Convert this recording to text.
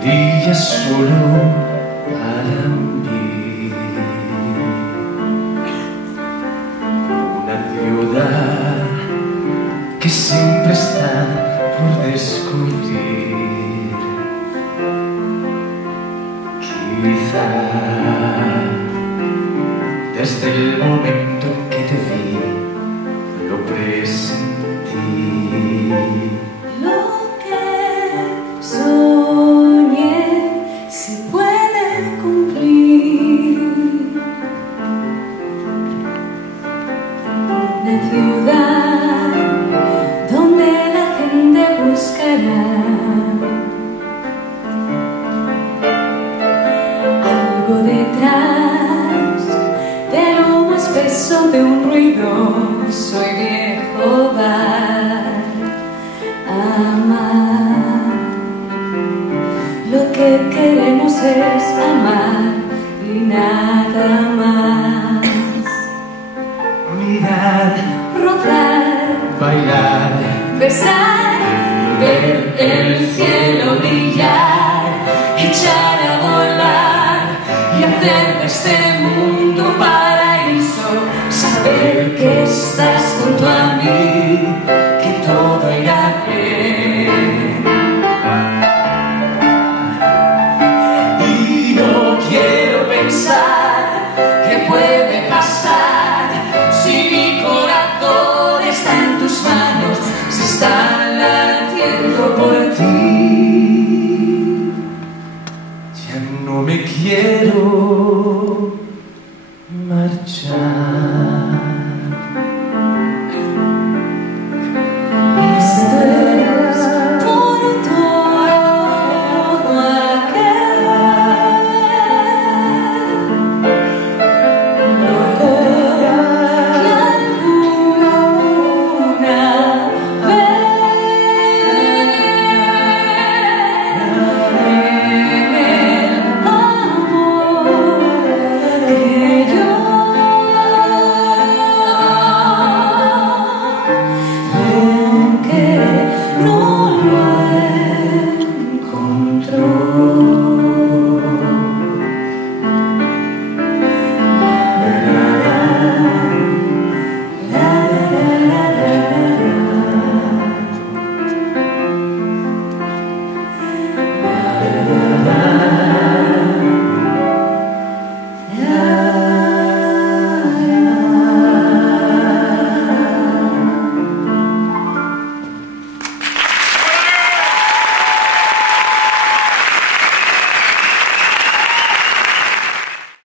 brilla solo para mí. Una ciudad que siempre está por descubrir. Quizá desde el momento en que te vi lo presentí. Lo que soñé se puede cumplir. Una ciudad donde la gente buscará algo detrás del humo espeso de un ruidoso y viejo bar. Amar, lo que queremos es amar y nada más. Mirar, Rodar, bailar, besar, ver el cielo brillar, echar a volar y hacer de este mundo un paraíso. Saber que estás junto a mí, que todo irá bien. Y no quiero pensar qué puede pasar si mi corazón está en tus manos, si está latiendo por ti. ya no me quiero